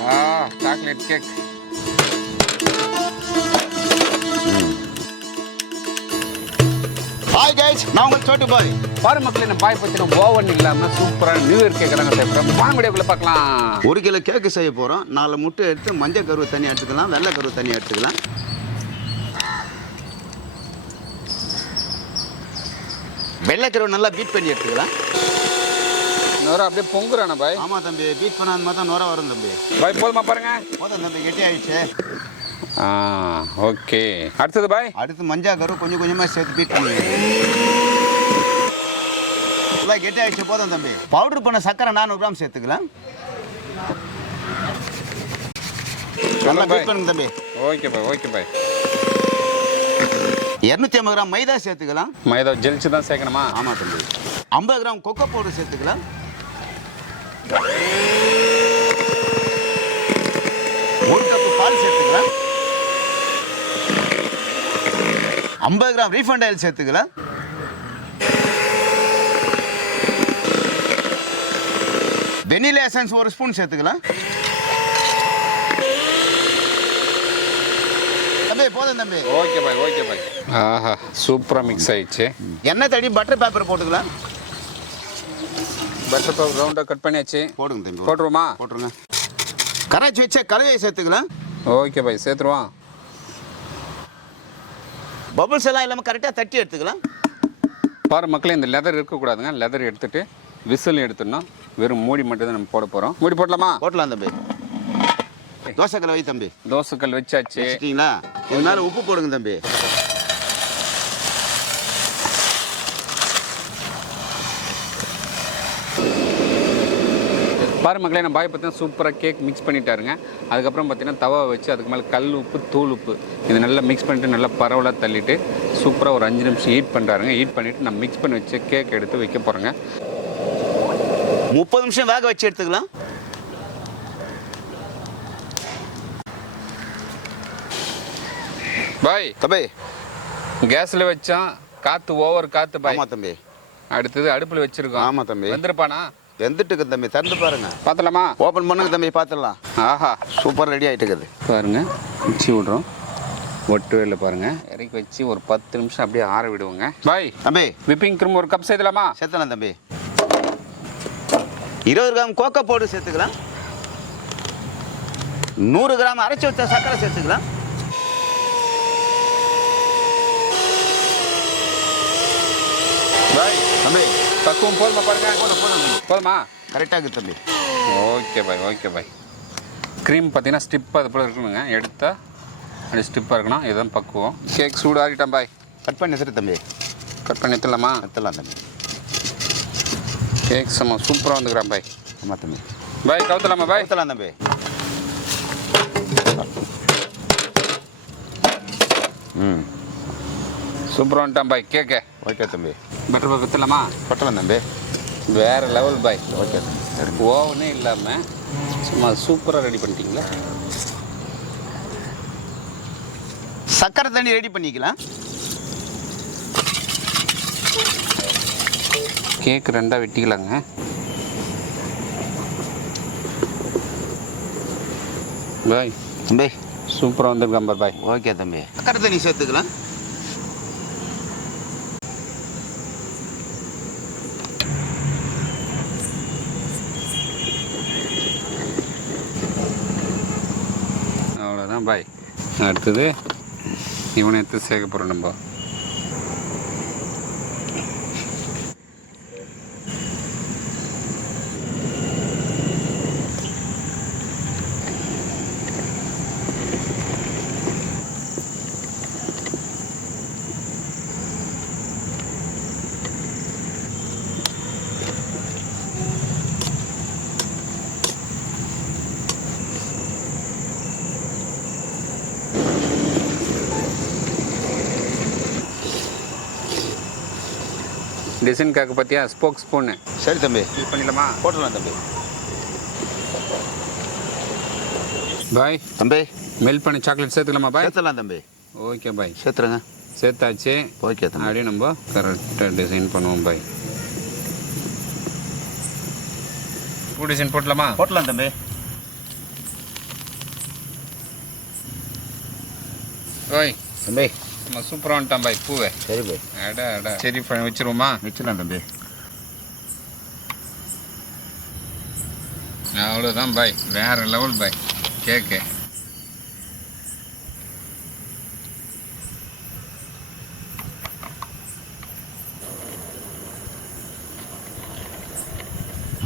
Chocolate cake. Hi guys, நான் உங்க சோட்டு பாய். பாரு மக்களே, நம்ம பாய் பத்தின ஓவன் இல்லாம சூப்பரான நியூ இயர் கேக் நாங்கள் செய்யறோம். வாங்க வீடியோக்குள்ள பார்க்கலாம். 1 கிலோ கேக்கு செய்ய போறோம். 4 முட்டை எடுத்து மஞ்சள் கருவை தனியாக எடுத்துக்கலாம், வெள்ளை கருவை தனியாக எடுத்துக்கலாம். வெள்ளை கருவை நல்லா பீட் பண்ணி எடுத்துக்கலாம். நோரா அப்படியே பொங்குறானா பாய்? ஆமா தம்பி, பீட் பண்ணாத மாதிரி தான் நோரா வரும் தம்பி. பாய் போதுமா பாருங்க? போதும் தம்பி, கெட்டி ஆயிடுச்சு. ஓகே. அடுத்தது பாய்? அடுத்து மஞ்சள் கரு கொஞ்சம் கொஞ்சமாக சேர்த்து பீட் பண்ணி எல்லாம் கெட்டி ஆயிடுச்சு. போதும் தம்பி. பவுடர் பண்ண சக்கரை 400 கிராம் சேர்த்துக்கலாம். நல்லா பீட் பண்ணுங்க தம்பி. Okay bye, okay bye. 250 gram maida சேர்த்துக்கலாம். மைதா ஜெலிச்சு தான் சேர்க்கணுமா? ஆமா தம்பி. 50 கிராம் கொக்கோ பவுடர் சேர்த்துக்கலாம். 1 கப் பால் சேர்த்துக்கலாம். 50 கிராம் ரீஃபைண்ட் ஆயில் சேர்த்துக்கலாம். வெனிலா எசன்ஸ் 1 ஸ்பூன் சேர்த்துக்கலாம். தம்பி போதும் தம்பி. ஓகே பாய், ஓகே பாய். ஆஹா, சூப்பராக மிக்ஸ் ஆயிடுச்சு. எண்ணெய் தடி பட்டர் பேப்பர் போட்டுக்கலாம். பட்டர் பேப்பர் ரவுண்டாக கட் பண்ணியாச்சு. போடுங்க தம்பி. போட்டுருவோமா? போட்டுருங்க. கரைச்சி வச்ச கலவையை சேர்த்துக்கலாம். Okay bye, சேர்த்துருவான். பபுள்ஸ் எல்லாம் இல்லாமல் கரெக்டாக தட்டி எடுத்துக்கலாம். பாரு மக்களே, இந்த லெதர் இருக்கக்கூடாதுங்க. லெதர் எடுத்துட்டு விசில் எடுத்துடணும். வெறும் மூடி மட்டும் தான் நம்ம போட போகிறோம். மூடி போடலாமா? போட்டலாம் தம்பி. தோசைக்கல் வை தம்பி. தோசைக்கல் வச்சாச்சு. வச்சிட்டீங்களா? இது மேலே உப்பு போடுங்க தம்பி. பாரு மக்களே, நம்ம பாய் பார்த்தீங்கன்னா சூப்பராக கேக் மிக்ஸ் பண்ணிட்டாருங்க. அதுக்கப்புறம் பார்த்தீங்கன்னா தவா வச்சு அதுக்கு மேலே கல் உப்பு, தூள் உப்பு இது நல்லா மிக்ஸ் பண்ணிட்டு நல்லா பரவலாக தள்ளிட்டு சூப்பராக ஒரு 5 நிமிஷம் ஹீட் பண்ணுறாருங்க. ஹீட் பண்ணிவிட்டு நம்ம மிக்ஸ் பண்ணி வச்சு கேக் எடுத்து வைக்க போகிறோங்க. 30 நிமிஷம் வேக வச்சு எடுத்துக்கலாம். பாய் தம்பி, கேஸில் வச்சா காற்று ஓவர் காற்று பாய். ஆமாம் தம்பி. அடுத்தது அடுப்பில் வச்சுருக்கோம். ஆமாம் தம்பி. வந்துருப்பானா? வெந்துட்டுக்கு தம்பி. திறந்து பாருங்க. பார்த்தலாமா? ஓப்பன் பண்ணுங்க தம்பி, பார்த்துடலாம். ஆஹா, சூப்பர் ரெடி ஆகிட்டு இருக்குது பாருங்க. மிக்சி விட்றோம். ஒட்டு வேலை பாருங்க. இறக்கி வச்சு ஒரு 10 நிமிஷம் அப்படியே ஆற விடுவோங்க. பாய் தம்பி, விப்பிங் க்ரீம் 1 கப் சேர்த்துலாமா? சேர்த்தலாம் தம்பி. 20 கிராம் கோகோ பவுடர் சேர்த்துக்கலாம். 100 கிராம் அரைச்சி வச்ச சர்க்கரை சேர்த்துக்கலாம். பாய் தம்பி, பக்குவம் போதுமா பாருங்க? போதுமா? கரெக்டாக இருக்குது தம்பி. ஓகே பாய், ஓகே பாய். க்ரீம் பார்த்தீங்கன்னா ஸ்டிப்பாக அது போல் இருக்கணுங்க. எடுத்தால் அப்படி ஸ்டிப்பாக இருக்கணும். இதுதான் பக்குவம். கேக் சூடு ஆகிட்டான் பாய். கட் பண்ணி வச்சுட்டு தம்பி. கட் பண்ணி எடுத்துடலாமா? எடுத்துடலாம் தம்பி. கேக் செம்ம சூப்பராக வந்துக்கிறான் பாய். ஆமாம் தம்பி. பாய் கவுத்தலாமா? பாய் எடுத்துடலாம் தம்பி. சூப்பராக வந்துட்டான் பாய் கேக்கு. ஓகே தம்பி. பட்டர் பாய் விற்றுலாமா? பட்டலாம் தம்பி. வேறு லெவல் பாய். ஓகே தம்பி. ஓவனே இல்லாமல் சும்மா சூப்பராக ரெடி பண்ணிட்டீங்களா? சக்கரை தண்ணி ரெடி பண்ணிக்கலாம். கேக் 2ஆக வெட்டிக்கலாங்க. பாய் தம்பி சூப்பராக வந்துருக்கான் பாய். ஓகே தம்பி. சக்கரை தண்ணி சேர்த்துக்கலாம். அவ்வளோதான் பாய். அடுத்தது இவனை எடுத்து சேர்க்க போகிறோம் நம்ம. டிசைன் கேக்கு பார்த்தியா? Spoke spoon. சரி தம்பி. யூஸ் பண்ணிடலாமா? போட்டுடலாம் தம்பி. பாய் தம்பி, மெல்ட் பண்ணி சாக்லேட் சேர்த்துக்கலாமா பாய்? சேர்த்துலாம் தம்பி. ஓகே பாய், சேர்த்துருங்க. சேர்த்தாச்சு. ஓகே தம்பி. அப்படியே நம்ம கரெக்டாக டிசைன் பண்ணுவோம் பாய். பூ டிசைன் போட்டலாமா? போட்டலாம் தம்பி. ஓய் தம்பி நம்ம சூப்பராக வந்துட்டான் பாய் பூவை. சரி பாய். அடா சரி வச்சிருவோமா? வச்சிடலாம் தம்பி. அவ்வளோதான் பாய், வேற லெவல் பாய் கேக்கு.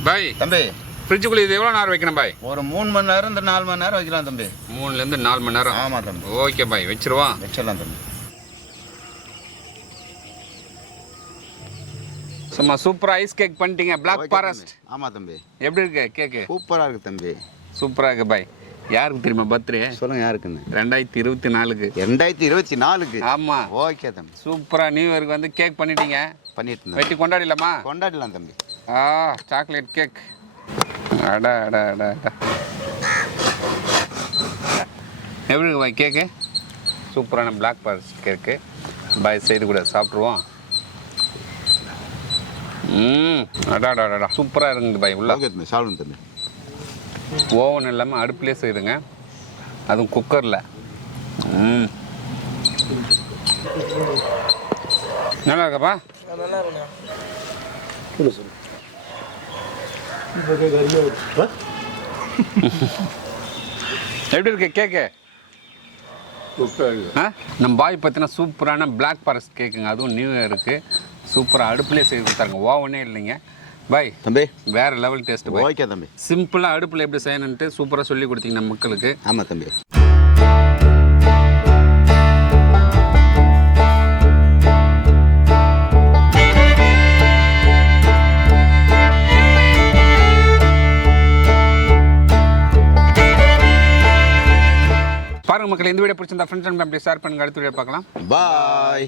பாய் தம்பி ஃப்ரிட்ஜுக்குள்ளே இது எவ்வளோ நேரம் வைக்கணும் பாய்? ஒரு 3 மணி நேரம் இந்த 4 மணி நேரம் வைக்கலாம் தம்பி. 3லேருந்து 4 மணி நேரம். ஆமாம் தம்பி. ஓகே பாய் வச்சிருவோம். வச்சிடலாம் தம்பி. சும்மா சூப்பராக ஐஸ் கேக் பண்ணிட்டீங்க. Black forest. ஆமாம் தம்பி. எப்படி இருக்கு கேக்கு? சூப்பராக இருக்குது தம்பி. சூப்பராக இருக்கு பாய். யாருக்கு தெரியுமா பர்த்டே? சொல்லுங்கள் யாருக்குன்னு. 2024க்கு. 2024க்கு? ஆமாம். ஓகே தம்பி. சூப்பராக நியூ இயருக்கு வந்து கேக் பண்ணிட்டீங்க. பண்ணிட்டு வெட்டி கொண்டாடிடலாமா? கொண்டாடலாம் தம்பி. Chocolate cake. அடா எப்படி இருக்கு பாய் கேக்கு? சூப்பரான பிளாக் ஃபாரஸ்ட் கேக்கு பாய். சைடு கூட சாப்பிட்ருவோம். அடாடா சூப்பராக இருக்குது பாய். உள்ள சாப்பிடுங்க தம்பி. ஓவன் இல்லாமல் அடுப்புலேயே செய்யுதுங்க, அதுவும் குக்கரில். நல்லா இருக்கப்பா? நல்லா இருக்குண்ணா. எப்படி இருக்கு கேக்கு? நம்ம பாய் பார்த்தீங்கன்னா சூப்பரான பிளாக் ஃபாரஸ்ட் கேக்குங்க, அதுவும் நியூ இயருக்கு. சூப்பராக அடுப்புலேயே செய்து கொடுத்தாங்க, ஓவனே இல்லைங்க பாய். தம்பி வேற லெவல் டேஸ்ட் பாய். ஓகே தம்பி. சிம்பிளாக அடுப்பில் எப்படி செய்யணுன்ட்டு சூப்பராக சொல்லி கொடுத்தீங்க நம்ம மக்களுக்கு. ஆமாம் தம்பி. பாருங்க மக்கள், இந்த வீடியோ பிடிச்சிருந்தா ஃப்ரெண்ட்ஸ் அண்ட் ஃபேமிலி ஷேர் பண்ணுங்க. அடுத்த வீடியோ பார்க்கலாம். பாய்.